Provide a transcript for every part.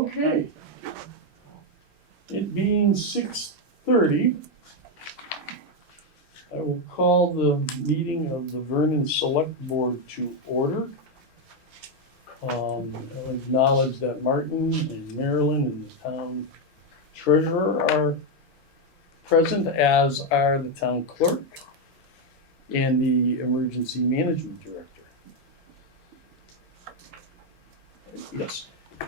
Okay. It being 6:30, I will call the meeting of the Vernon Selectboard to order. I'll acknowledge that Martin and Marilyn and the town treasurer are present, as are the town clerk and the emergency management director. Yes,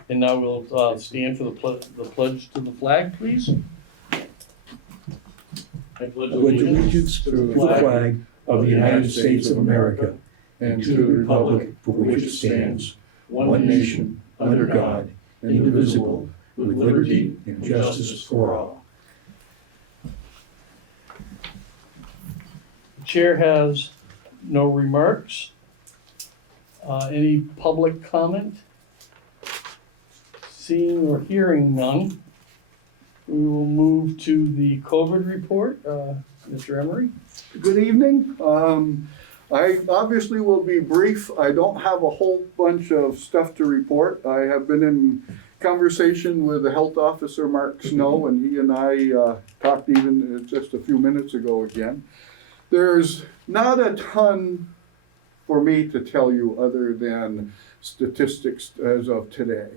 and now we'll stand for the pledge to the flag, please. I pledge allegiance to the flag of the United States of America and to the republic for which it stands, one nation, under God, indivisible, with liberty and justice for all. The chair has no remarks. Any public comment? Seeing or hearing none, we will move to the COVID report. Mr. Emery? Good evening. I obviously will be brief. I don't have a whole bunch of stuff to report. I have been in conversation with the health officer, Mark Snow, and he and I talked even just a few minutes ago again. There's not a ton for me to tell you other than statistics as of today.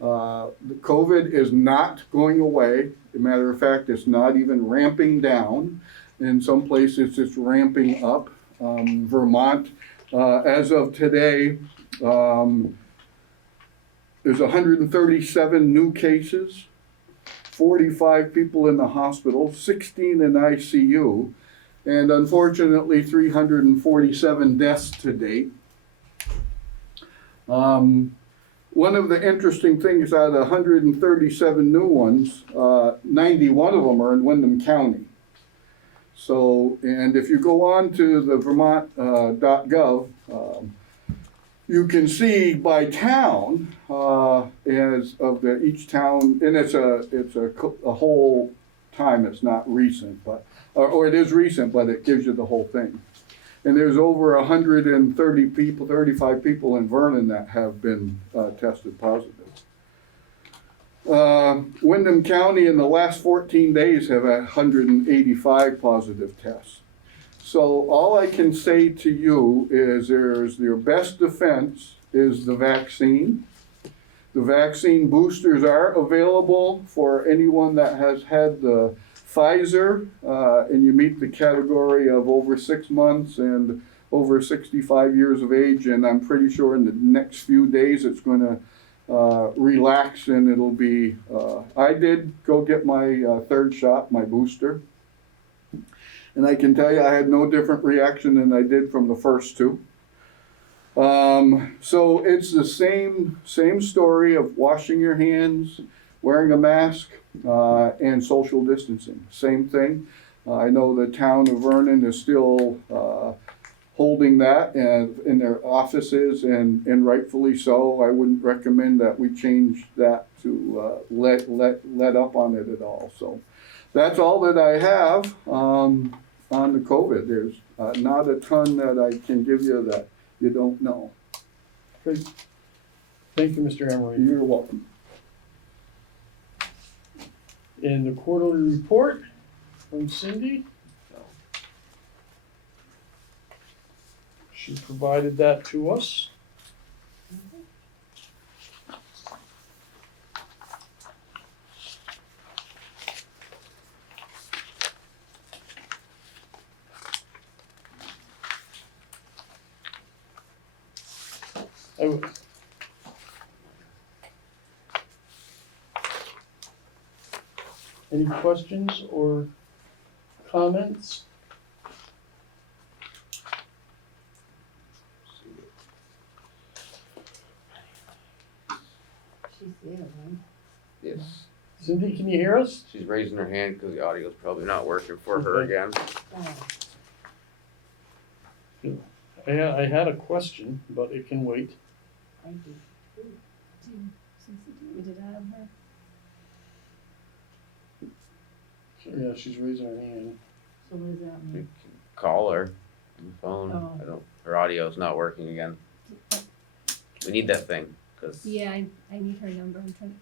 The COVID is not going away. As a matter of fact, it's not even ramping down. In some places, it's ramping up. Vermont, as of today, there's 137 new cases, 45 people in the hospital, 16 in ICU, and unfortunately 347 deaths to date. One of the interesting things out of 137 new ones, 91 of them are in Windham County. So, and if you go on to the Vermont.gov, you can see by town, as of each town, and it's a whole time. It's not recent, but or it is recent, but it gives you the whole thing. And there's over 130 people, 35 people in Vernon that have been tested positive. Windham County in the last 14 days have had 185 positive tests. So all I can say to you is your best defense is the vaccine. The vaccine boosters are available for anyone that has had the Pfizer, and you meet the category of over 6 months and over 65 years of age, and I'm pretty sure in the next few days it's going to relax, and it'll be, I did go get my third shot, my booster, and I can tell you I had no different reaction than I did from the first two. So it's the same story of washing your hands, wearing a mask, and social distancing. Same thing. I know the town of Vernon is still holding that in their offices, and rightfully so. I wouldn't recommend that we change that to let up on it at all. So that's all that I have on the COVID. There's not a ton that I can give you that you don't know. Great. Thank you, Mr. Emery. You're welcome. In the quarterly report from Cindy. She provided that to us. Any questions or comments? She's there, right? Yes. Cindy, can you hear us? She's raising her hand because the audio's probably not working for her Okay. again. Oh, I had a question, but it can wait. thank you. Did I have her? Yeah, she's raising her hand. So what does that You mean? can call her on the phone. Oh. Her audio's not working again. We need that thing 'cause Yeah, I need her number, I don't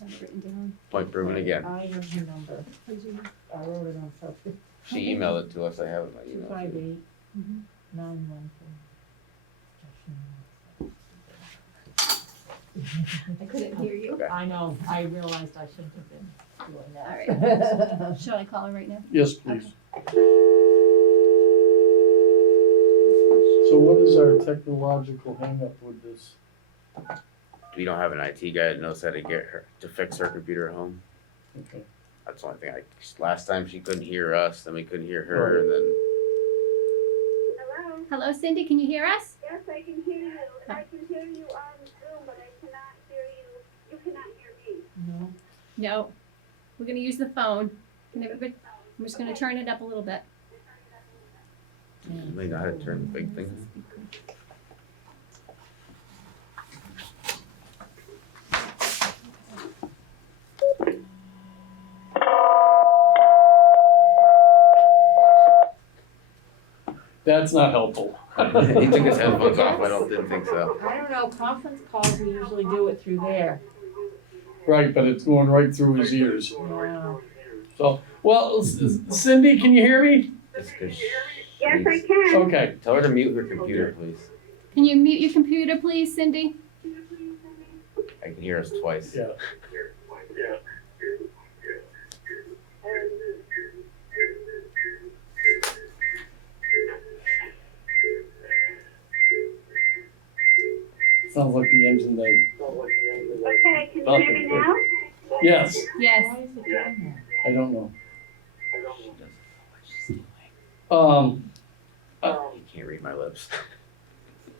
have it written down. Point proven again. I have her number. Please, you- I wrote it on something. She emailed it to us, I have it in my Two email. five eight Mhm. 914. I couldn't hear you. Okay. I know, I realized I shouldn't have been doing that. All right. Shall I call her right now? Yes, please. So what is our technological hangup with this? We don't have an IT guy that knows how to get her, to fix her computer at home. Okay. That's the only thing last time she couldn't hear us, then we couldn't hear her, and then. Hello? Hello, Cindy, can you hear us? Yes, I can hear you. I can hear you on Zoom, but I cannot hear you. You cannot hear me. No, No. We're gonna use the phone. Can everybody, I'm just gonna turn it up a little bit. They know how to turn the big thing. That's not helpful. He took his headphones off, didn't think so. I don't know, conference calls, we usually do it through there. Right, but it's going right through his ears. Yeah. So, well, Cindy, can you hear me? It's 'cause Yes, I she's- can. Okay. Tell her to mute her computer, please. Can you mute your computer, please, Cindy? I can hear us twice. Yeah. Sounds like the engine thing. Okay, can you hear me now? Yes, Yes. Why is it doing I don't know. You can't read my lips.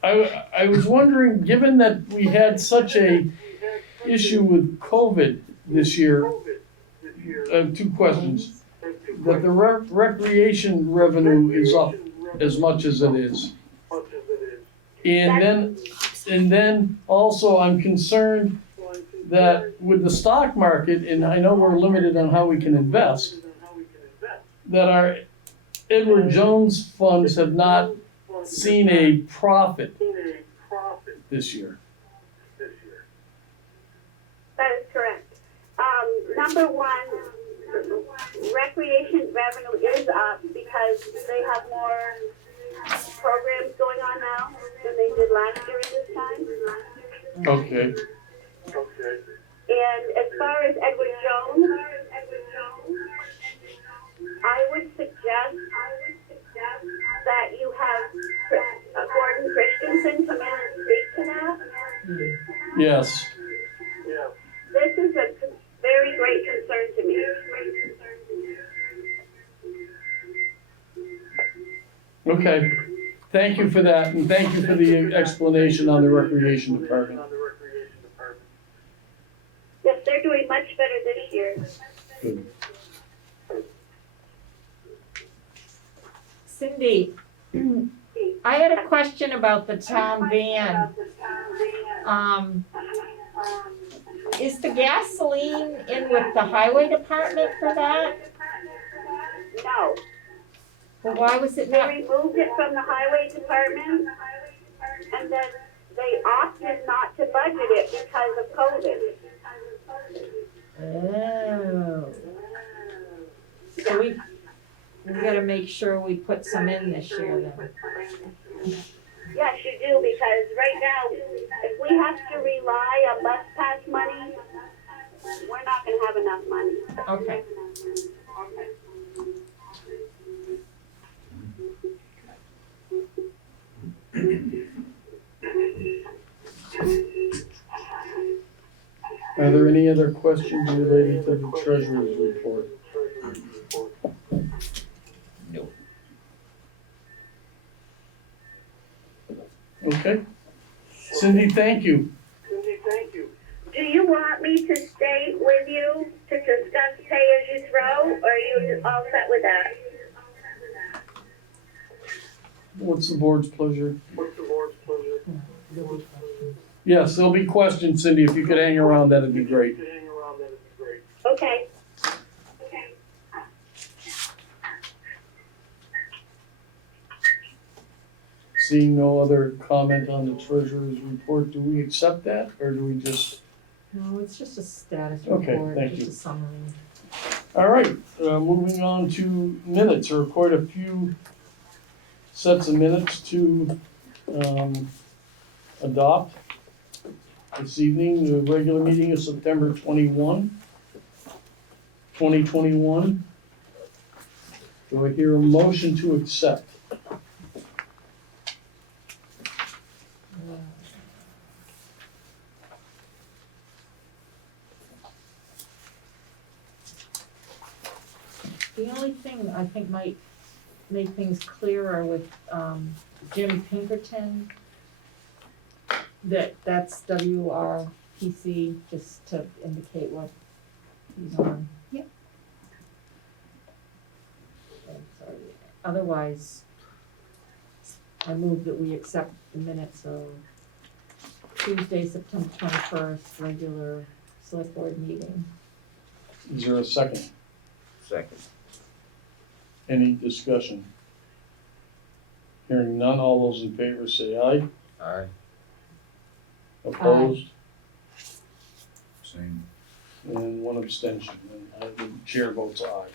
I was wondering, given that we had such a issue with COVID this year, I have two questions. That the recreation revenue is up as much as it is. And then also I'm concerned that with the stock market, and I know we're limited on how we can invest, that our Edward Jones funds have not seen a profit this year. That is correct. Number one, recreation revenue is up because they have more programs going on now than they did last year at this time. Okay, And as far as Edward Jones, I would suggest that you have Gordon Christensen come in and speak to that. yes. This is a very great concern to me. Okay, thank you for that, and thank you for the explanation on the recreation department. Yes, they're doing much better this year. Good. Cindy, I had a question about the town van. Is the gasoline in with the highway department for that? No, Well, why was it they not? removed it from the highway department, and then they opted not to budget it because of COVID. Oh. So we gotta make sure we put some in this year then. Yes, you do, because right now, if we have to rely on bus pass money, we're not gonna have enough money. Okay. Are there any other questions related to the treasurer's report? No. Okay. Cindy, thank you. Do you want me to stay with you to discuss pay as you throw, or are you all set with that? What's the board's pleasure? Yes, there'll be questions, Cindy. If you could hang around, that'd be great. Okay. Seeing no other comment on the treasurer's report, do we accept that, or do we just? No, it's just a status Okay, report, thank just you. a summary. All right, moving on to minutes, there are quite a few sets of minutes to, adopt. This evening, the regular meeting is September 21, 2021. Do I hear a motion to accept? The only thing I think might make things clearer with Jim Pinkerton, that's WRPC, just to indicate what he's on. Yep. I'm sorry. Otherwise, I move that we accept the minutes of Tuesday, September 21st, regular select board meeting. Is there a second? Second. Any discussion? Hearing none, all those in favor say aye. Aye. Opposed? Same. And one abstention, and the chair votes aye.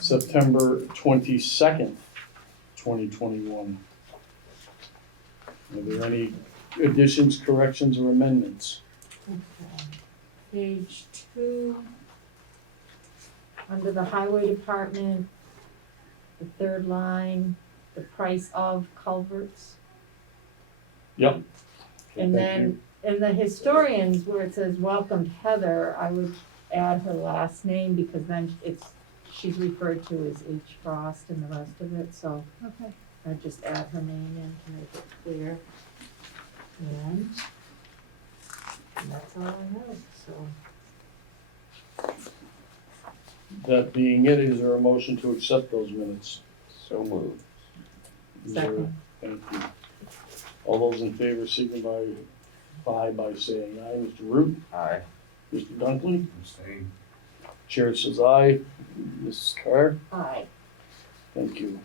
September 22nd, 2021. Are there any additions, corrections, or amendments? Okay. Page 2, under the highway department, the third line, the price of culverts. Yep. And then in the historians, where it says welcomed Heather, I would add her last name, because then she's referred to as H. Frost and the rest of it, so Okay. I'd just add her name in to make it clear. And that's all I have, so. That being it, is there a motion to accept those minutes? So moved. Is there- Second. Thank you. All those in favor signify by saying aye. Mr. Root, Aye. Mr. Dunkley, Same. chair says aye. Mrs. Carr, Aye. thank you.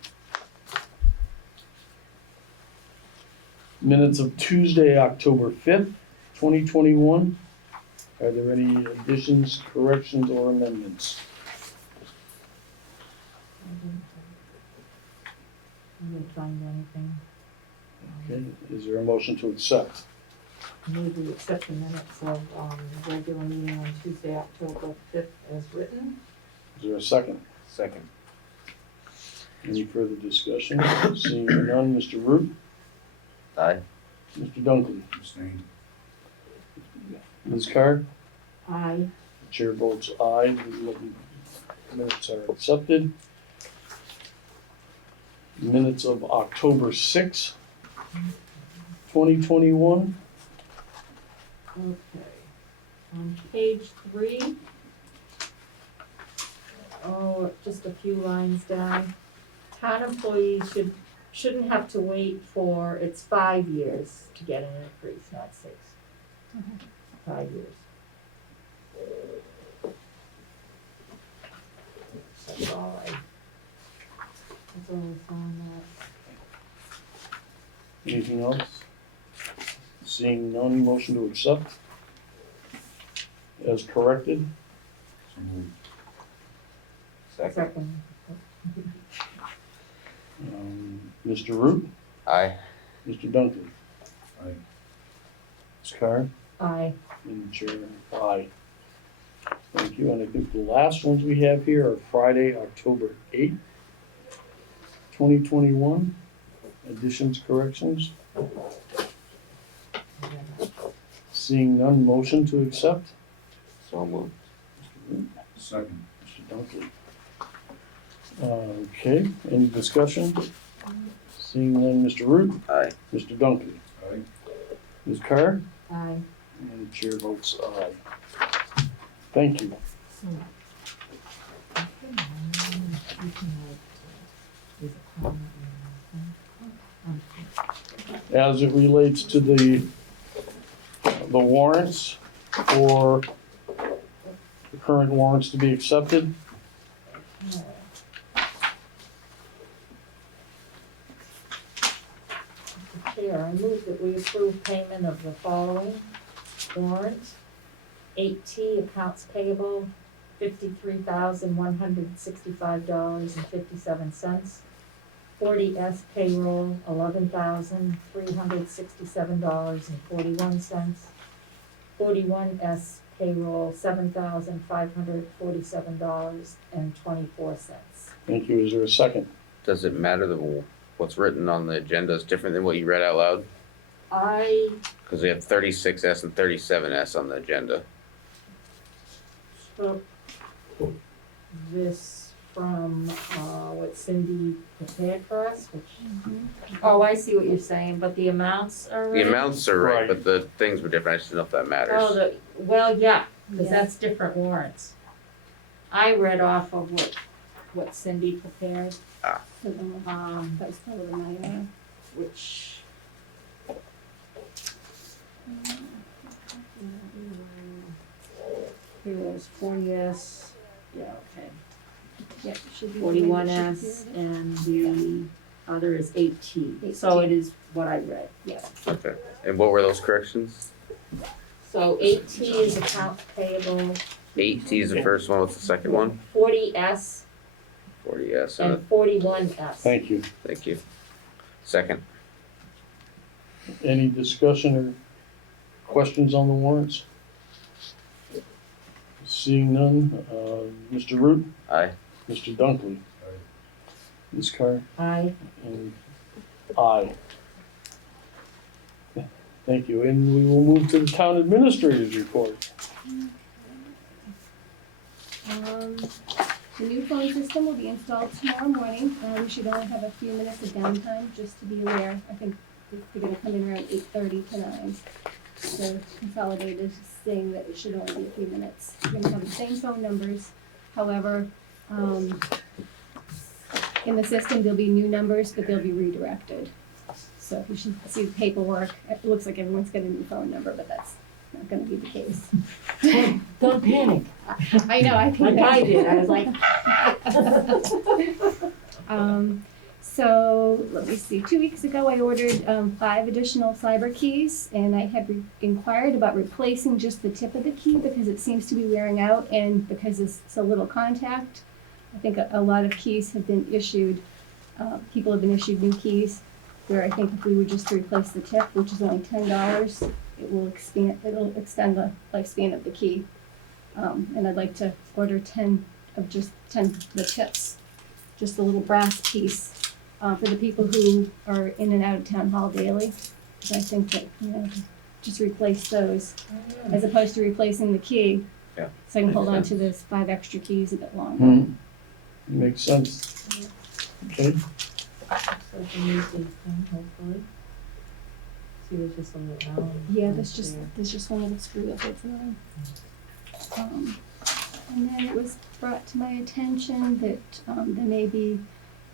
Minutes of Tuesday, October 5th, 2021. Are there any additions, corrections, or amendments? I didn't find anything. Okay, is there a motion to accept? Maybe we accept the minutes of regular meeting on Tuesday, October 5th as written. Is there a second? Second. Any further discussion? Seeing none, Mr. Root, Aye. Mr. Dunkley, Same. Ms. Carr, Aye. chair votes aye. The minutes are accepted. Minutes of October 6th, 2021. Okay. On page 3. Oh, just a few lines down. Town employees shouldn't have to wait for, it's 5 years to get an increase, not 6. 5 years. That's all I found that. Anything else? Seeing none, motion to accept as corrected. So moved. Second. Second. Mr. Root, Aye. Mr. Dunkley, Aye. Ms. Carr, Aye. and the chair, aye. Thank you, and I think the last ones we have here are Friday, October 8th, 2021. Additions, corrections? Seeing none, motion to accept? So moved. Second. Mr. Dunkley. Okay, any discussion? Seeing none, Mr. Root, Aye. Mr. Dunkley, Aye. Ms. Carr, Aye. and the chair votes aye. Thank you. As it relates to the warrants for the current warrants to be accepted, Chair, I move that we approve payment of the following warrant. 8T accounts payable, $53,165.57. 40S payroll, $11,367.41. 41S payroll, $7,547.24. Thank you. Is there a second? Does it matter what's written on the agenda is different than what you read out loud? I Because we have 36S and 37S on the agenda. took this from, what Cindy prepared for us, which, oh, I see what you're saying, but the amounts are The right? amounts are right, Right. but the things were different. I just didn't know if that matters. Oh, well, yeah, cause Yeah. that's different warrants. I read off of what Cindy prepared, So then that was probably my, which, here was 40S, yeah, okay. yeah, should be. 41S, and the other is 8T, so it is what I read, yeah. Okay. And what were those corrections? So 8T is accounts payable, 8T is the first one. What's the second one? 40S 40S. and 41S. Thank you. Thank you. Second. Any discussion or questions on the warrants? Seeing none, Mr. Root, Aye. Mr. Dunkley. Ms. Carr, Aye. and aye. Thank you, and we will move to the town administrator's report. The new phone system will be installed tomorrow morning. We should only have a few minutes of downtime, just to be aware. I think they're gonna come in around 8:30 to 9. So Consolidated is saying that it should only be a few minutes. We're gonna have the same phone numbers. However, in the system, there'll be new numbers, but they'll be redirected. So you should see the paperwork. It looks like everyone's got a new phone number, but that's not gonna be the case. Don't panic, I know, I think like I did, I was like. So let me see, 2 weeks ago, I ordered 5 additional cyber keys, and I had inquired about replacing just the tip of the key because it seems to be wearing out, and because it's so little contact. I think a lot of keys have been issued, people have been issued new keys, where I think if we would just replace the tip, which is only $10, it'll extend the lifespan of the key. And I'd like to order 10 of the tips, just a little brass piece, for the people who are in and out of town hall daily. So I think that, just replace those as opposed to replacing the key. Yeah. So I can hold on Makes to this 5 extra keys a bit longer. Hmm. Makes sense. Okay, So if you use these, hopefully. See, there's just a little Allen. Yeah, there's just one little screw that fits in. And then it was brought to my attention that there may be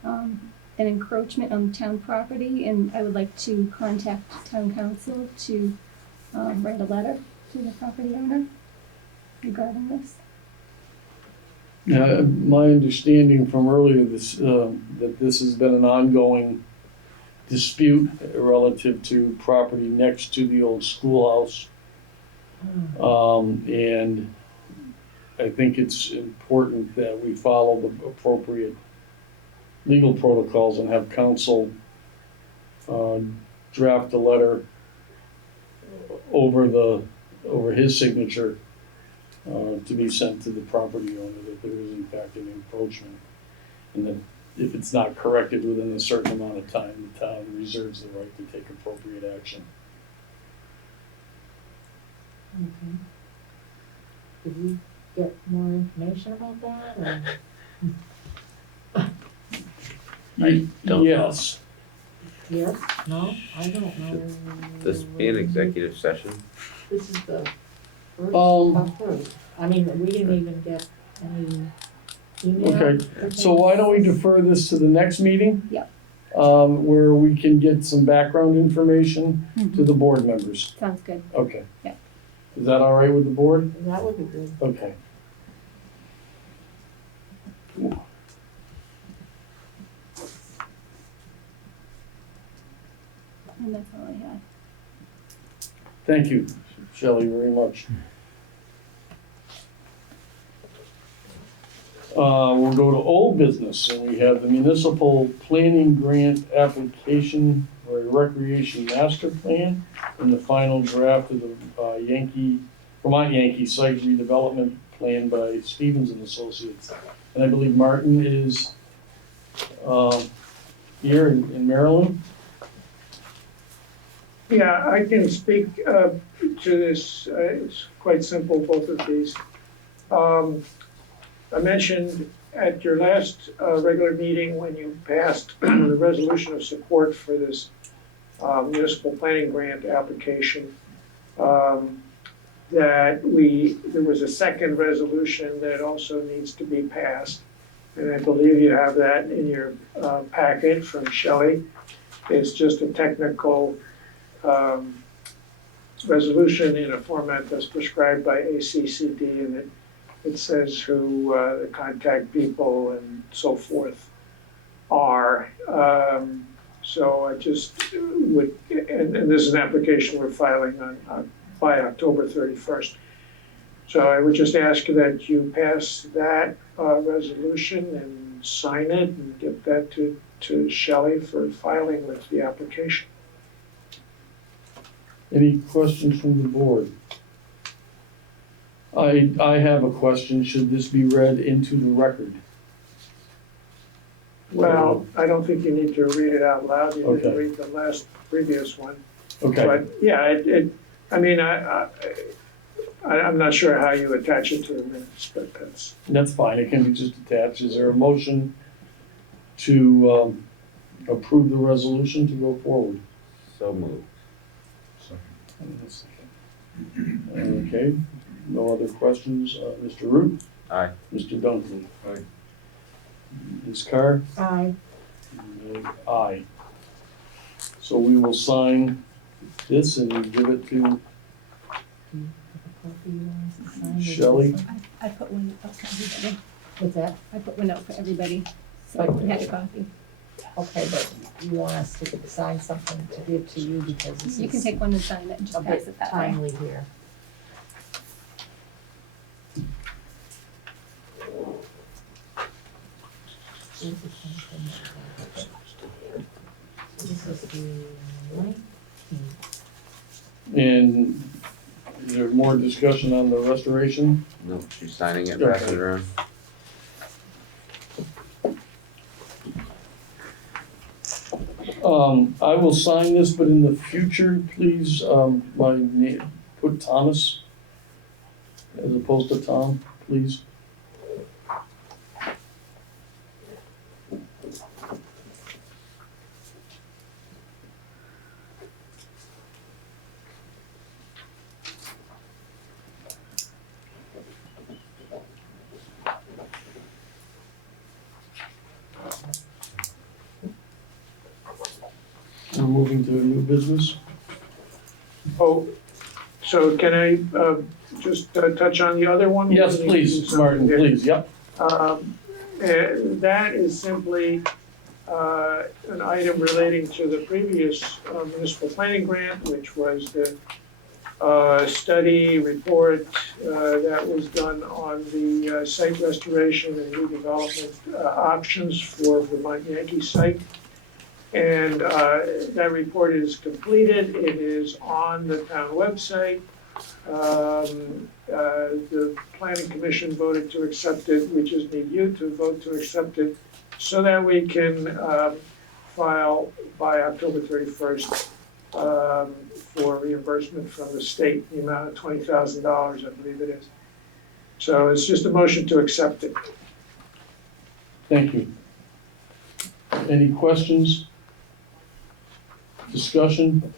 an encroachment on town property, and I would like to contact town council to write a letter to the property owner regarding this. my understanding from earlier that this has been an ongoing dispute relative to property next to the old schoolhouse. And I think it's important that we follow the appropriate legal protocols and have counsel draft a letter over his signature to be sent to the property owner that there is in fact an encroachment. And that if it's not corrected within a certain amount of time, the town reserves the right to take appropriate action. Okay. Did we get more information about that, or? I don't know. Yes. Yes, no, I don't know. This be an executive session. This is the first, Um, first. I mean, we didn't even get any email. Okay, so why don't we defer this to the next meeting? Yep. Where we can get some background information to the board members. Sounds good. Okay. Yeah. Is that all right with the board? That would be good. Okay. And That's all I had. Thank you, Shelley, very much. We'll go to old business, and we have the municipal planning grant application for a recreation master plan and the final draft of the Vermont Yankee site redevelopment plan by Stevens and Associates. And I believe Martin is here in Maryland. Yeah, I can speak to this. It's quite simple, both of these. I mentioned at your last regular meeting when you passed the resolution of support for this municipal planning grant application, that there was a second resolution that also needs to be passed. And I believe you have that in your packet from Shelley. It's just a technical resolution in a format that's prescribed by ACCD, and it says who the contact people and so forth are. So I just would, and this is an application we're filing on by October 31st. So I would just ask that you pass that resolution and sign it and get that to Shelley for filing with the application. Any questions from the board? I have a question. Should this be read into the record? Well, I don't think you need to read it out loud. You didn't Okay. read the previous one. Okay, But yeah, I'm not sure how you attach it to the minutes, but that's fine. It can be just attached. Is there a motion to approve the resolution to go forward? So moved. Okay, no other questions. Mr. Root? Aye. Mr. Dunkley? Aye. Ms. Carr? Aye. Aye. So we will sign this and give it to Shelley. I put one out for everybody. What's that? I put one out for everybody, so Right. you had a copy. Okay, but you want us to sign something to give to you because this You can is take one and sign it and a just pass bit it that way. timely here. This is the 19th. And is there more discussion on the restoration? No, she's signing it, Okay. passing it around. I will sign this, but in the future, please, my name, put Thomas as opposed to Tom, please. We're moving to new business. Oh, so can I just touch on the other one? Yes, please, Martin, please, yep. That is simply an item relating to the previous municipal planning grant, which was the study report that was done on the site restoration and redevelopment options for Vermont Yankee site. And that report is completed. It is on the town website. The planning commission voted to accept it. We just need you to vote to accept it so that we can file by October 31st for reimbursement from the state, the amount of $20,000, I believe it is. So it's just a motion to accept it. Thank you. Any questions? Discussion?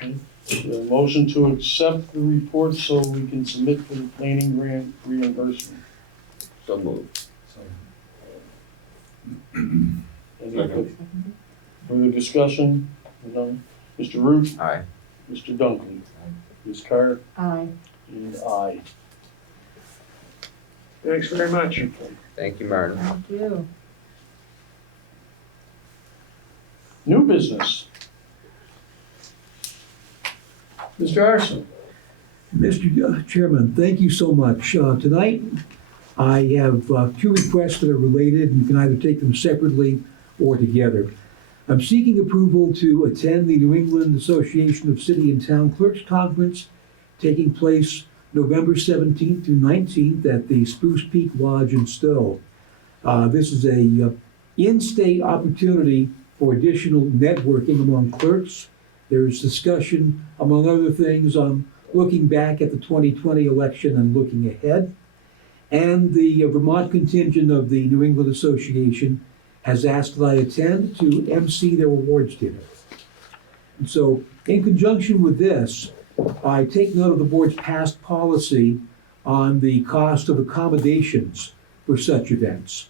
Okay. The motion to accept the report so we can submit for the planning grant reimbursement. So moved. Any further discussion? No? Mr. Root? Aye. Mr. Dunkley? Ms. Carr? Aye. And aye. Thanks very much. Thank you, Martin. Thank you. New business. Mr. Arson. Mr. Chairman, thank you so much. Tonight, I have two requests that are related, and you can either take them separately or together. I'm seeking approval to attend the New England Association of City and Town Clerks Conference taking place November 17th through 19th at the Spruce Peak Lodge in Stowe. This is a in-state opportunity for additional networking among clerks. There's discussion, among other things, on looking back at the 2020 election and looking ahead. And the Vermont contingent of the New England Association has asked that I attend to MC their awards dinner. And so, in conjunction with this, I take note of the board's past policy on the cost of accommodations for such events.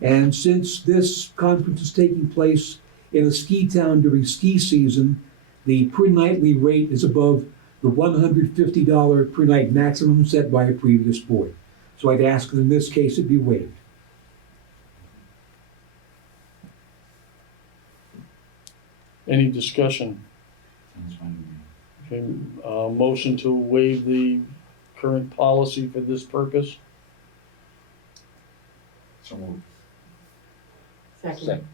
And since this conference is taking place in a ski town during ski season, the per-nightly rate is above the $150 per night maximum set by a previous board. So I'd ask that in this case it be waived. Any discussion? Okay, motion to waive the current policy for this purpose? So moved. Second.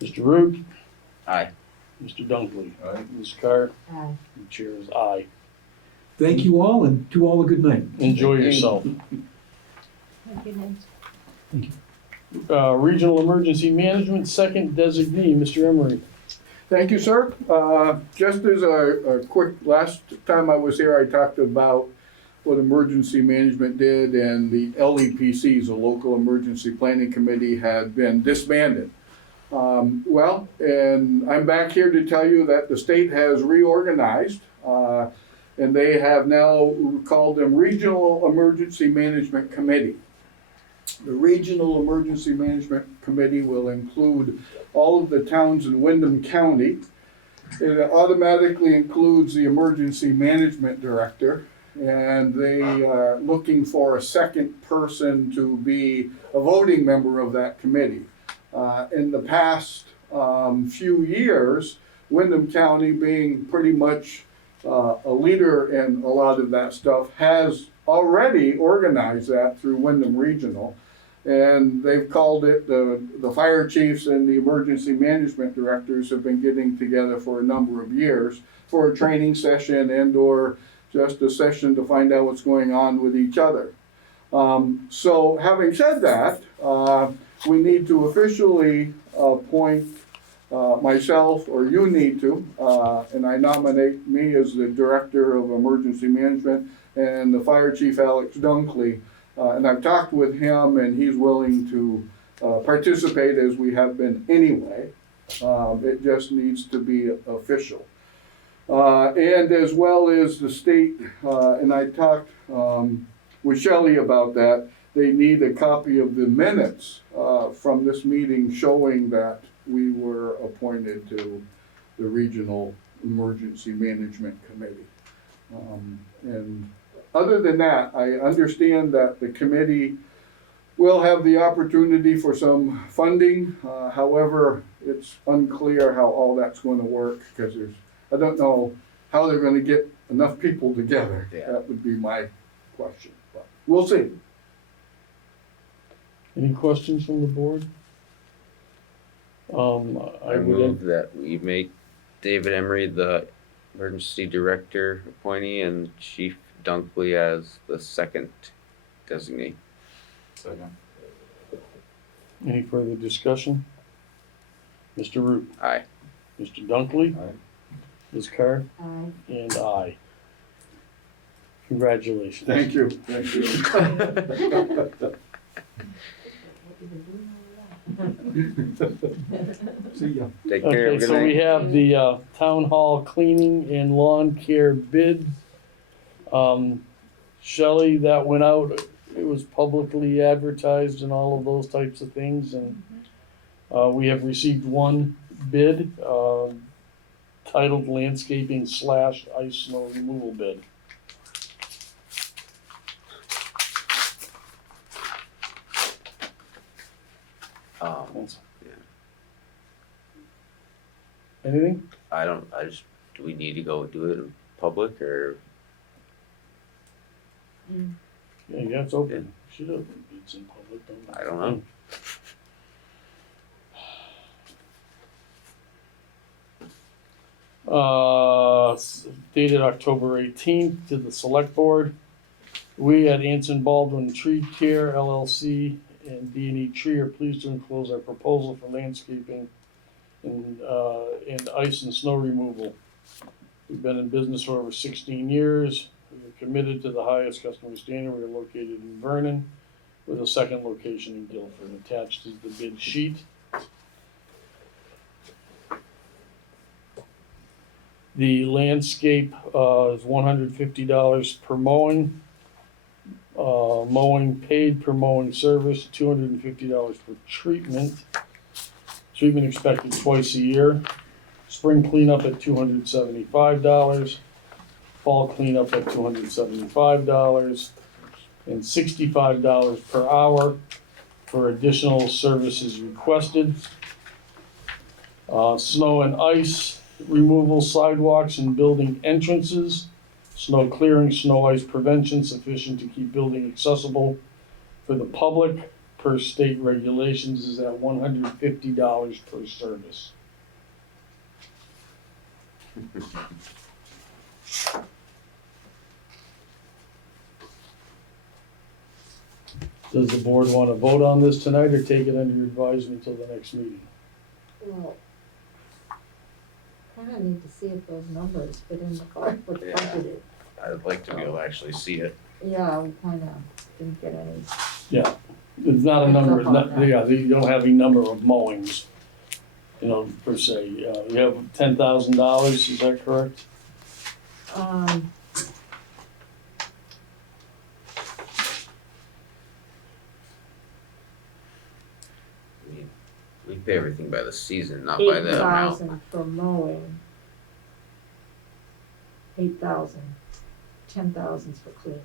Mr. Root? Aye. Mr. Dunkley? Aye. Ms. Carr? Aye. The chair is aye. Thank you all, and to all a good night. Enjoy yourself. Good night. Regional Emergency Management, second designee, Mr. Emery. Thank you, sir. Just as a quick, last time I was here, I talked about what emergency management did, and the LEPCs, the Local Emergency Planning Committee, had been disbanded. Well, and I'm back here to tell you that the state has reorganized, and they have now called them Regional Emergency Management Committee. The Regional Emergency Management Committee will include all of the towns in Windham County. It automatically includes the Emergency Management Director, and they are looking for a second person to be a voting member of that committee. In the past few years, Windham County, being pretty much a leader in a lot of that stuff, has already organized that through Windham Regional. And they've called it, the fire chiefs and the emergency management directors have been getting together for a number of years for a training session and or just a session to find out what's going on with each other. So having said that, we need to officially appoint myself, or you need to, and I nominate me as the Director of Emergency Management, and the Fire Chief Alex Dunkley. And I've talked with him, and he's willing to participate as we have been anyway. It just needs to be official. And as well as the state, and I talked with Shelley about that, they need a copy of the minutes from this meeting showing that we were appointed to the Regional Emergency Management Committee. And other than that, I understand that the committee will have the opportunity for some funding. However, it's unclear how all that's going to work, because I don't know how they're going to get enough people together. Yeah. That would be my question, but we'll see. Any questions from the board? I move that we make David Emery the emergency director appointee and Chief Dunkley as the second designee. Second. Any further discussion? Mr. Root? Aye. Mr. Dunkley? Aye. Ms. Carr? Aye. And aye. Congratulations. Thank you. Thank you. See ya. Take care. Okay, Good so we night. have the town hall cleaning and lawn care bids. Shelley, that went out, it was publicly advertised and all of those types of things, and we have received one bid, titled landscaping / ice snow removal bid. That's- Anything? Do we need to go do it in public or? Yeah, it's open. Should have, it's in public, don't I don't know. Dated October 18th to the Select Board. We at Anson Baldwin Tree Care LLC and D&E Tree are pleased to enclose our proposal for landscaping and ice and snow removal. We've been in business for over 16 years. We are committed to the highest customer standard. We are located in Vernon with a second location in Guilford. Attached is the bid sheet. The landscape is $150 per mowing. Mowing paid per mowing service, $250 per treatment. Treatment expected twice a year. Spring cleanup at $275. Fall cleanup at $275. And $65 per hour for additional services requested. Snow and ice removal, sidewalks and building entrances. Snow clearing, snow ice prevention sufficient to keep building accessible for the public per state regulations is at $150 per service. Does the board want to vote on this tonight or take it under advisement until the next meeting? Well, kinda need to see if those numbers fit in the card with the Yeah. budgeted. I'd like to be able to actually see it. Yeah, we kinda didn't get any. Yeah, it's not a number, Heads up on that. yeah, you don't have any number of mowings, you know, per se. You have $10,000, is that correct? I mean, we pay everything by the season, not by the amount. 8,000 for mowing. 8,000. 10,000's for cleaning.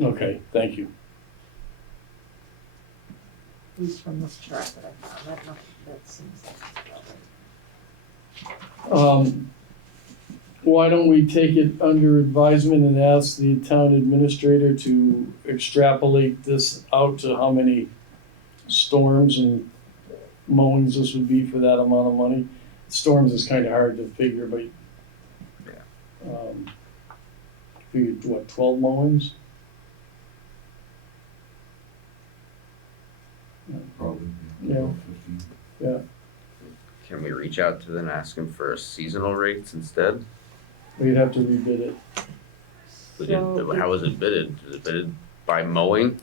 Okay, thank you. At least from this chart that I found, that seems like it's about right. Why don't we take it under advisement and ask the town administrator to extrapolate this out to how many storms and mowings this would be for that amount of money? Storms is kinda hard to figure, but figured what, 12 mowings? Probably. Yeah. Yeah, Can we reach out to them and ask them for seasonal rates instead? we'd have to rebid it. How was it bidded? Is it bidded by mowing?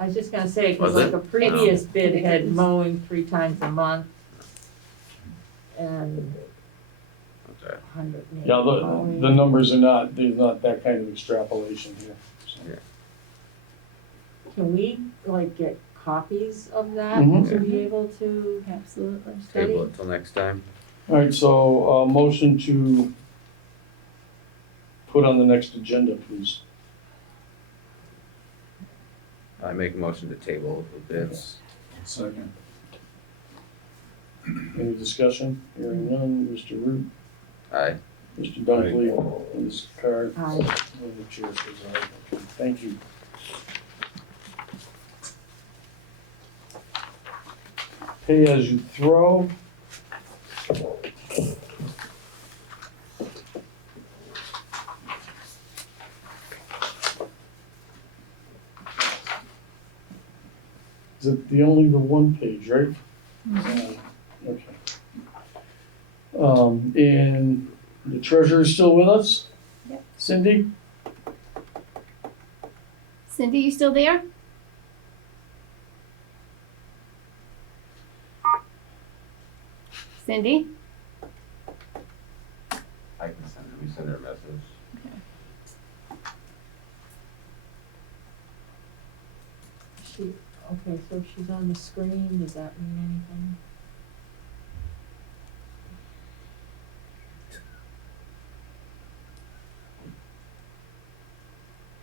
I was just gonna say, cause Was like it? a previous bid It had is. mowing 3 times a month. And Okay. 100 maybe Yeah, mowing. the numbers are not, there's not that kind of extrapolation here. So. Can we like get copies of that Mhm. to be able to Absolutely. study? Table it till next time. All right, so, motion to put on the next agenda, please. I make a motion to table the bids. Second. Any discussion? Hearing none. Mr. Root, Aye. Mr. Dunkley, Ms. Card. Aye. And the chair says aye. Okay, thank you. Pay as you throw. Is it the one page, right? Okay. And the treasurer is still with us? Yep. Cindy? Cindy, you still there? Cindy? I can send her a message. Okay, so she's on the screen, does that mean anything?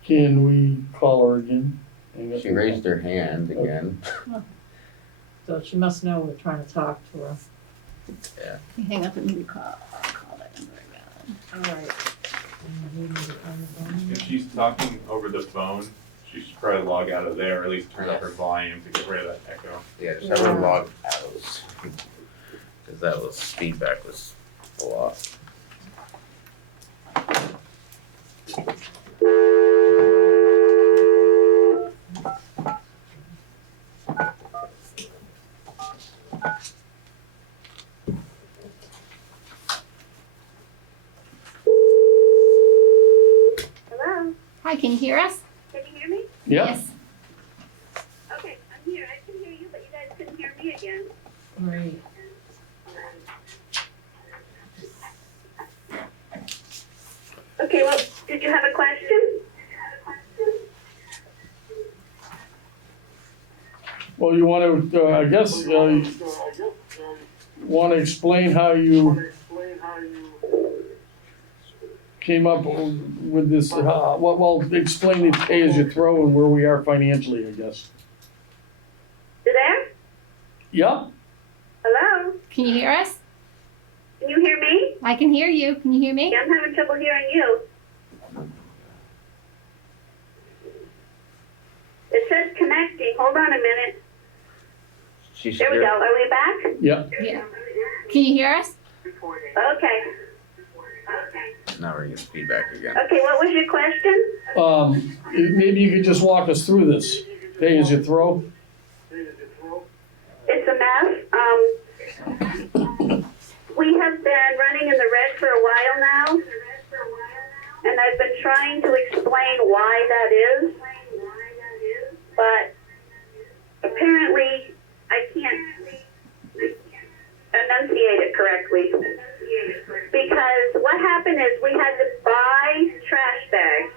Can we call her again? Hang up She the raised her hand again. So she must know we're trying to talk to her. You hang up and maybe call that number again. Alright. If she's talking over the phone, she should probably log out of there, or at least turn up her volume to get rid of that echo. Yeah, just have her log out. Cause that was, feedback was a lot. Hello, Hi, can you hear us? can you hear me? Yeah, Yes. Okay, I'm here, I can hear you, but you guys couldn't hear me again. Right. Okay, well, did you have a question? well, you want to, I guess, want to explain how you came up with this, well, explain the pay as you throw and where we are financially, I guess. You there? Yeah, Hello? Can you hear us? Can you hear me? I can hear you. Can you hear me? Yeah, I'm having trouble hearing you. It says connecting, hold on a minute. She should There we hear, go, are we back? yeah. Yeah. Can you hear us? Okay. now we're getting feedback again. Okay, what was your question? Maybe you could just walk us through this, pay as you throw? It's a mess. We have been running in the red for a while now, and I've been trying to explain why that is, but apparently I can't enunciate it correctly. Because what happened is we had to buy trash bags,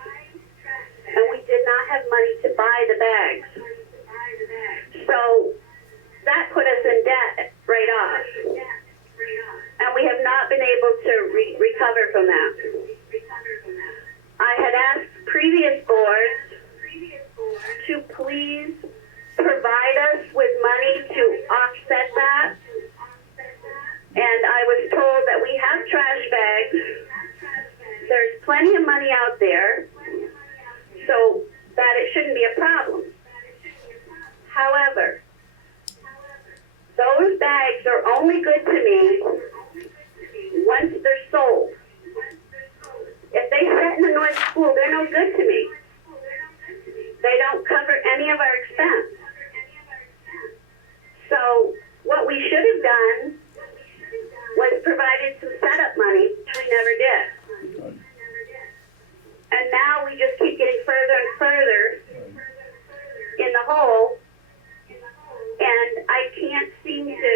and we did not have money to buy the bags. So that put us in debt right off. And we have not been able to recover from that. I had asked previous boards to please provide us with money to offset that. And I was told that we have trash bags. There's plenty of money out there, so that it shouldn't be a problem. However, those bags are only good to me once they're sold. If they sit in the North School, they're no good to me. They don't cover any of our expense. So what we should have done was provided some setup money, which we never did. And now we just keep getting further and further in the hole, and I can't seem to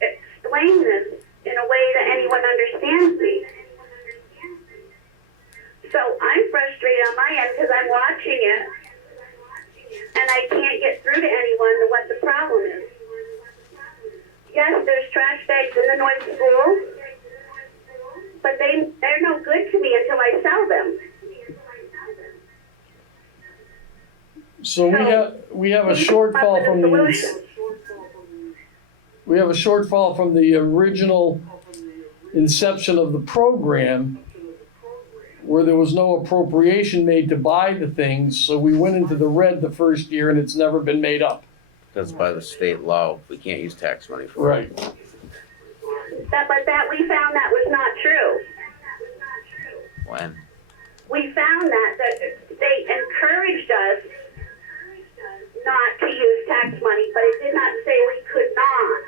explain this in a way that anyone understands me. So I'm frustrated on my end because I'm watching it, and I can't get through to anyone to what the problem is. Yes, there's trash bags in the North School, but they're no good to me until I sell them. So we have a shortfall from the original inception of the program, where there was no appropriation made to buy the things, so we went into the red the first year and it's never been made up. Because by the state law, we can't use tax money for it. Right. But that we found that was not true. When? We found that they encouraged us not to use tax money, but it did not say we could not.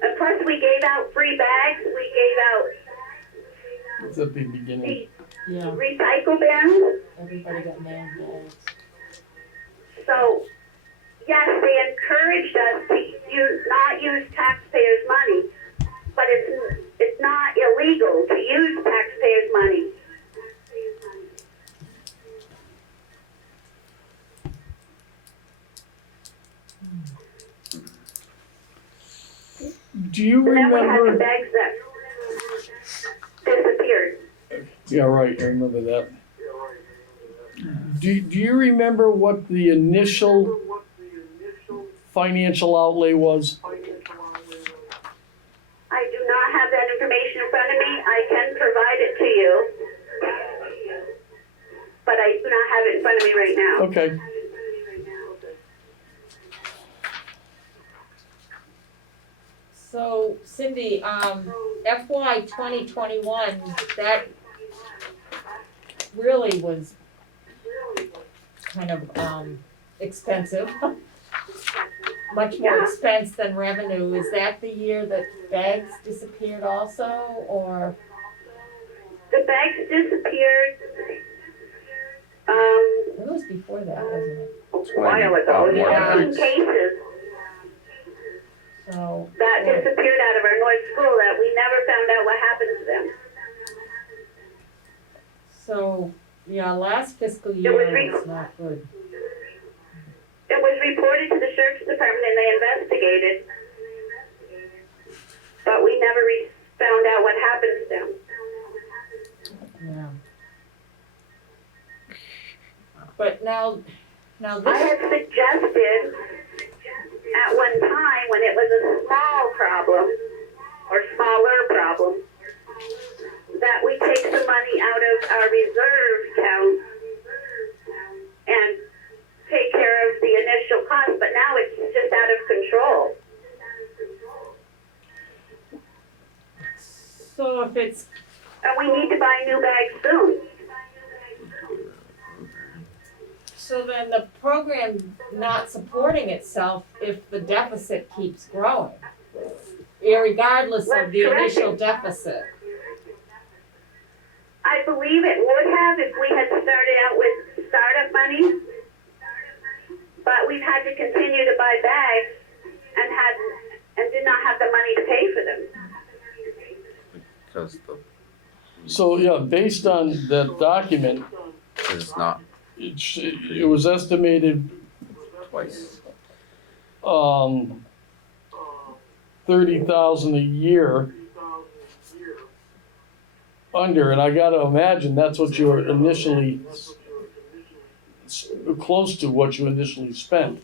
And plus, we gave out free bags. We gave out It's at the beginning. Yeah, recycle bins. everybody got name bags. So, yes, they encouraged us to not use taxpayers' money, but it's not illegal to use taxpayers' money. Do you And then we had the remember? bags that disappeared. Yeah, right, I remember that. Do you remember what the initial financial outlay was? I do not have that information in front of me. I can provide it to you. But I do not have it in front of me right now. Okay, So Cindy, FY 2021, that really was kind of, expensive. Much more expense than revenue. Is that the year that bags disappeared also, or? The bags disappeared, It was before that, wasn't it? a while ago. More than 14 cases So. that disappeared out of our North School that we never found out what happened to them. So, yeah, last fiscal was year re- was not good. It was reported to the Sheriff's Department and they investigated, but we never found out what happened to them. Yeah. But now I this, had suggested at one time when it was a small problem, or smaller problem, that we take some money out of our reserve account and take care of the initial cost, but now it's just out of control. so if it's, And we need to buy new bags soon. so then the program not supporting itself if the deficit keeps growing, regardless of the Let's correct initial it. deficit. I believe it would have if we had started out with startup money, but we've had to continue to buy bags and did not have the money to pay for them. Because the so yeah, based on that document, is not it was estimated, twice. 30,000 a year under, and I gotta imagine that's what you were initially, close to what you initially spent.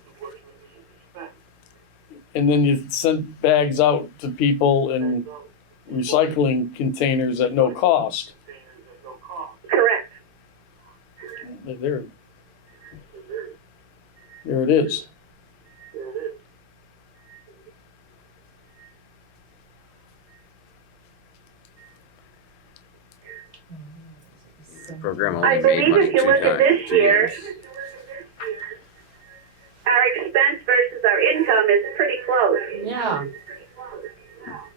And then you sent bags out to people in recycling containers at no cost. Correct. There it is. The program I only made believe money if you two look at times. this 2 year, years. our expense versus our income is pretty close. Yeah,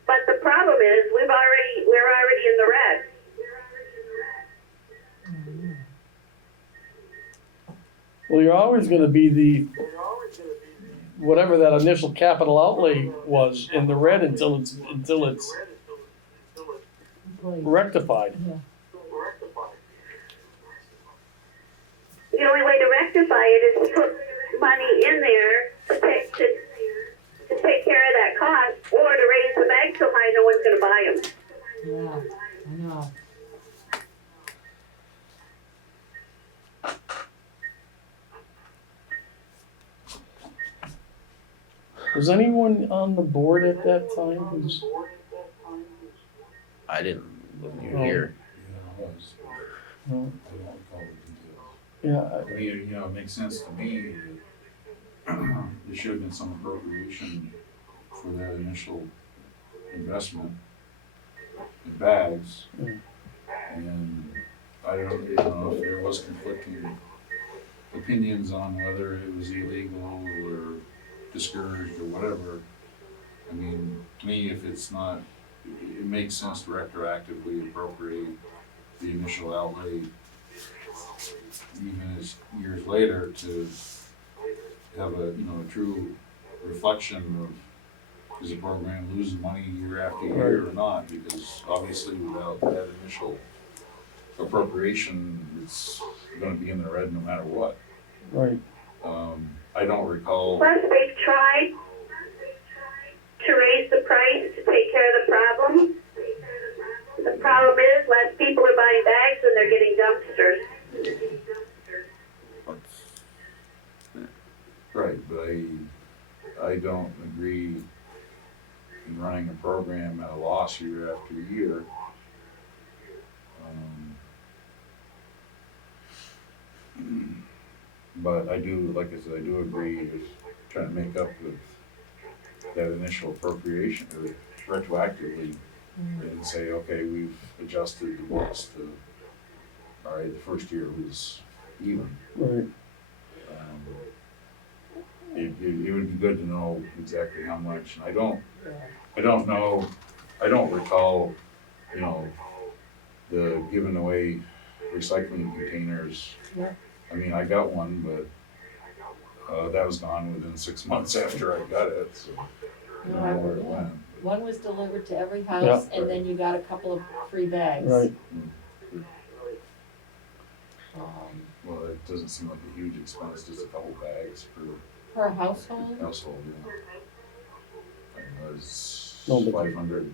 But the problem is we're already in the red. Well, you're always gonna be whatever that initial capital outlay was in the red until it's please. rectified. Yeah. The only way to rectify it is to put money in there to take care of that cost, or to raise the bag so high no one's gonna buy them. Yeah, I know. Was anyone on the board at that time who's, I didn't look you Oh. here. no, I yeah, mean, you know, it makes sense to me that there should have been some appropriation for that initial investment in bags. Mm. And I don't know if there was conflicting opinions on whether it was illegal or discouraged or whatever. I mean, to me, if it's not, it makes sense to retroactively appropriate the initial outlay even as years later to have a, you know, a true reflection of, is the program losing money year after year or not? Because obviously without that initial appropriation, it's gonna be in the red no matter what. right. I don't recall, Plus, they've tried to raise the price to take care of the problem. The problem is less people are buying bags and they're getting dumpsters. right, but I don't agree in running a program at a loss year after year. But I do, like I said, I do agree with trying to make up with that initial appropriation or retroactively and say, okay, we've adjusted the books to, all right, the first year was even. Right. It would be good to know exactly how much, and I don't know, I don't recall, you know, the giving away recycling containers. Yeah. I mean, I got one, but, that was gone within 6 months after I got it, so I don't know where it went. One was delivered to every house, and then you got a couple of free bags. Right. Well, it doesn't seem like a huge expense, just a couple bags Per household? per household, yeah. It was No, but- 500.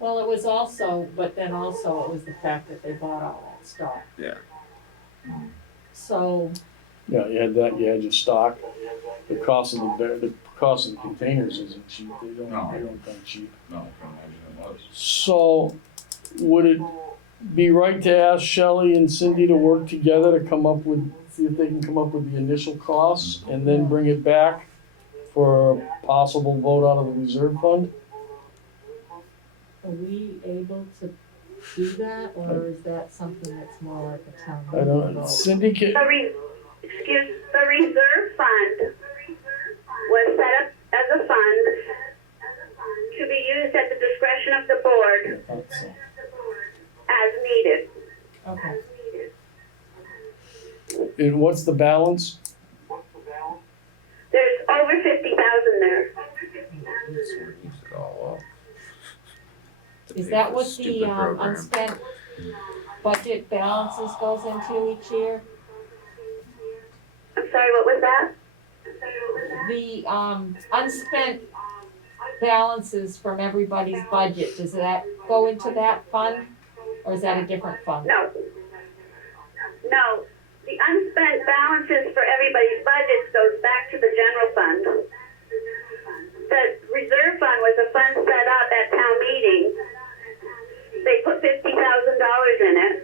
Well, it was also, but then also it was the fact that they bought all that stock. Yeah. So, Yeah, you had that, you had your stock. The cost of the cost of the containers isn't cheap. They don't come cheap. No, I can imagine it was. So, would it be right to ask Shelley and Cindy to work together to come up with, see if they can come up with the initial costs and then bring it back for a possible vote out of the reserve fund? are we able to do that, or is that something that's more like a town? I don't know. Cindy, can, The reserve fund was set up as a fund to be used at the discretion of the board as needed. Okay. and what's the balance? There's over 50,000 there. Use it all up. To Is pay that for what the stupid program. unspent budget balances goes into each year? I'm sorry, what was that? The unspent balances from everybody's budget, does that go into that fund? Or is that a different fund? No. No. The unspent balances for everybody's budgets goes back to the general fund. The reserve fund was a fund set up at town meeting. They put $50,000 in it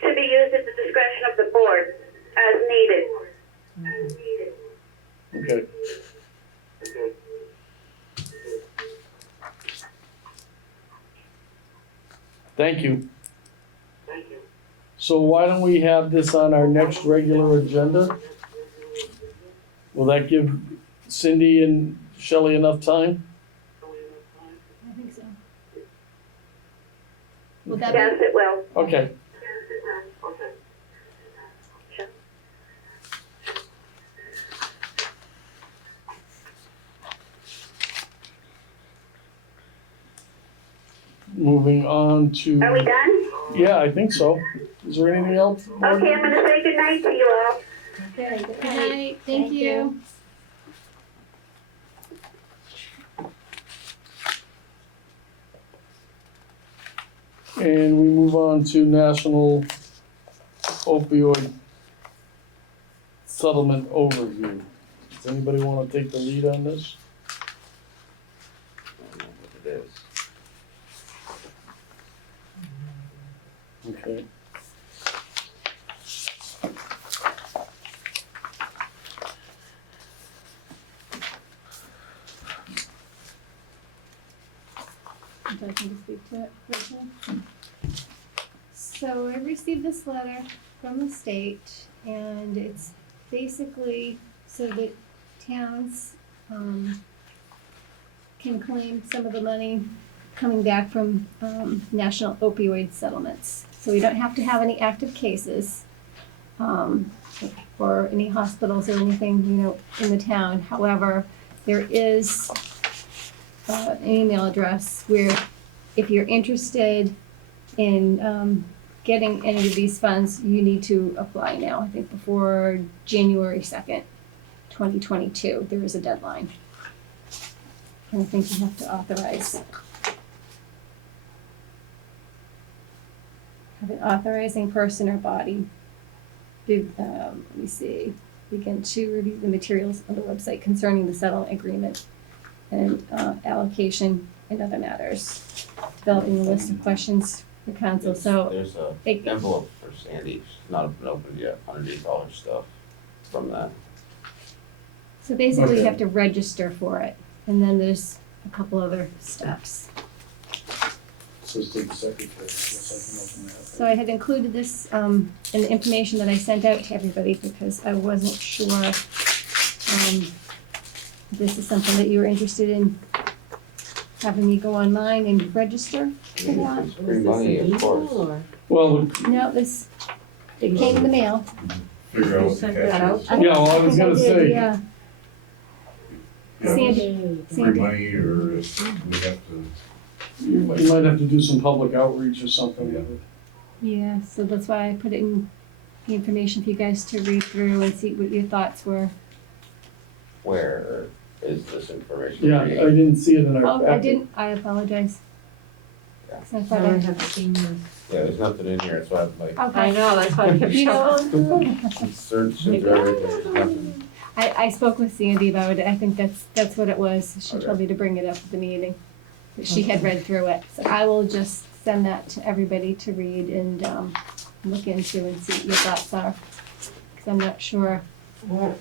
to be used at the discretion of the board as needed. Okay. Thank you. So why don't we have this on our next regular agenda? Will that give Cindy and Shelley enough time? I think so. Would that Yes, it will. Okay. Moving on to. Are we done? Yeah, I think so. Is there anything else? Okay, I'm gonna say goodnight to you all. Okay, Good night, thank you. And we move on to National Opioid Settlement Overview. Does anybody want to take the lead on this? I don't know what it is. Okay. Would you like me to speak to it, Rachel? So I received this letter from the state, and it's basically so that towns, can claim some of the money coming back from, national opioid settlements. So we don't have to have any active cases, or any hospitals or anything, in the town. However, there is an email address where if you're interested in getting any of these funds, you need to apply now, I think before January 2nd, 2022, there is a deadline. And I think you have to authorize. Have an authorizing person or body. Let me see. begin to review the materials on the website concerning the settlement agreement and allocation and other matters. Developing a list of questions for council, so There's a it, envelope for Sandy, she's not been opened yet, underneath all her stuff from that. so basically you Okay. have to register for it, and then there's a couple other steps. Assistant Secretary, I guess I can open that. So I had included this in the information that I sent out to everybody because I wasn't sure this is something that you were interested in having me go online and register for that. It's free money, of course. Well, No, it came in the mail. Figure out You what the sent that catch out? is. Yeah, well, I was think gonna did, say. Yeah, Yeah, Sandy, free Sandy. money, or if we have to, you might have to do some public outreach or something with it. Yeah, so that's why I put it in the information for you guys to read through and see what your thoughts were. Where is this information? Yeah, I didn't see it in our Oh, packet. I didn't, I apologize. Yeah. So I thought I I, haven't seen this. Yeah, there's nothing in here, so I'm like, okay. I know, that's why I kept You know, searching through everything, there's nothing. I spoke with Sandy about it, I think that's what it was, she Okay. told me to bring it up at the meeting. That she had read through it, so I will just send that to everybody to read and, look into and see what your thoughts are. Cause I'm not sure, What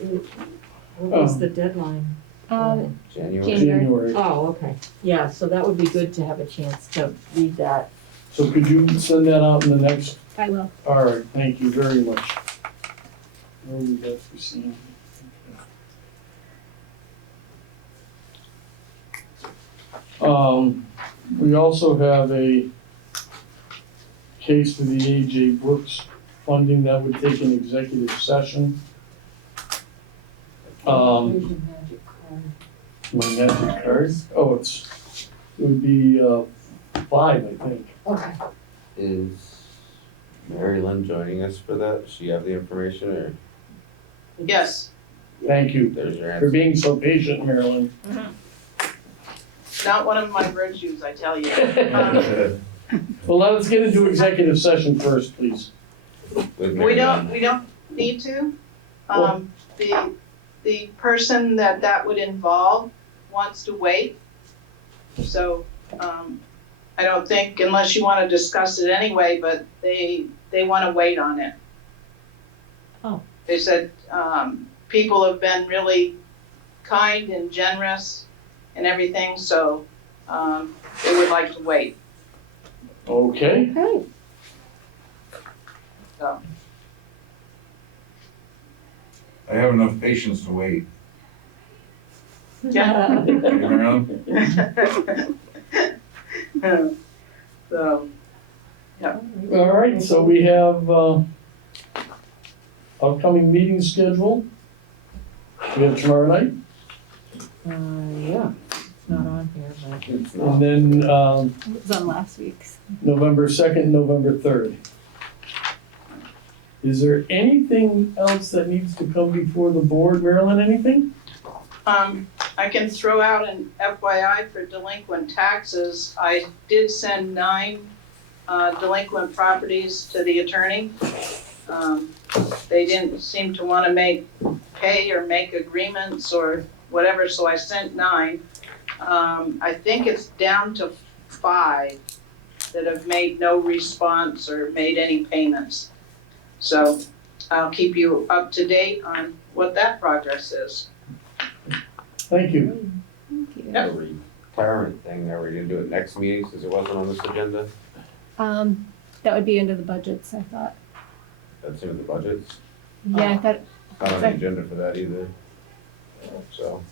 was the deadline? January. January. Oh, okay. Yeah, so that would be good to have a chance to read that. So could you send that out in the next, I will. all right, thank you very much. Where we got for Sandy? We also have a case for the A.J. Brooks funding that would take an executive session. Here's your magic card. My magic card, it would be, 5, I think. Okay. Is Mary Lynn joining us for that? Does she have the information, or Yes, Thank you there's your for answer? being so patient, Marilyn. not one of my virtues, I tell you. Well, let's get into executive session first, please. With Mary Lynn. We don't need to. The person that would involve wants to wait. So, I don't think, unless you wanna discuss it anyway, but they wanna wait on it. Oh. They said, people have been really kind and generous and everything, so, they would like to wait, Okay, Okay. so. I have enough patience to wait. Yeah. Hey, Marilyn? So, all right, so we have, upcoming meeting schedule. We have tomorrow night, Yeah, it's not on here, but. and then, It was on last week's. November 2nd, November 3rd. Is there anything else that needs to come before the board, Marilyn, anything? I can throw out an FYI for delinquent taxes. I did send 9 delinquent properties to the attorney. They didn't seem to wanna pay or make agreements or whatever, so I sent 9. I think it's down to 5 that have made no response or made any payments. So I'll keep you up to date on what that progress is. Thank you. Thank you. Yep. The retirement thing, are we gonna do it next meeting, since it wasn't on this agenda? That would be under the budgets, I thought. That's in the budgets, Yeah, I thought, not on the agenda for that either. So,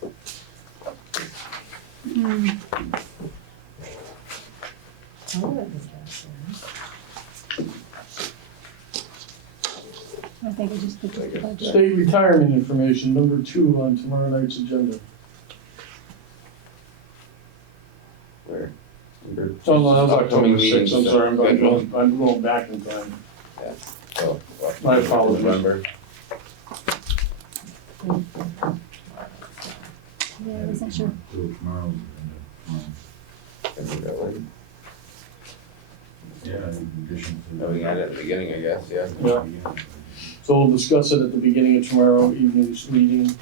I think I just put the budget. State retirement information, number 2 on tomorrow night's agenda. where? Number- Oh, no, that was upcoming October 6th, I'm meetings, sorry, schedule. I'm going back in time. So, My apologies. November. Yeah, I wasn't sure. Do it tomorrow. Can we go in? Yeah, in addition to. Oh, we got it at the beginning, I guess, yeah. Yeah. So we'll discuss it at the beginning of tomorrow evening's meeting.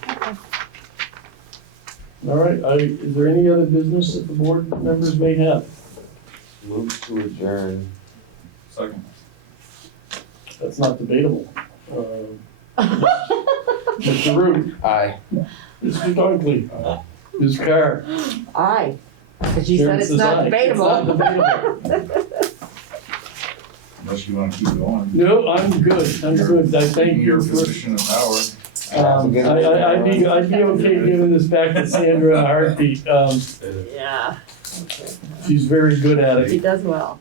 All right, is there any other business that the board members may have? Move to adjourn. Second. That's not debatable. Mr. Root, Aye. Mr. Dunkley, Ms. Carr. Aye, because you Chairman said it's says not aye. debatable. It's not debatable. Unless you wanna keep going. No, I'm good, I'm good, I thank Your you for, position of power. I'd be okay giving this back to Sandra in a heartbeat, Yeah. she's very good at He it. does well.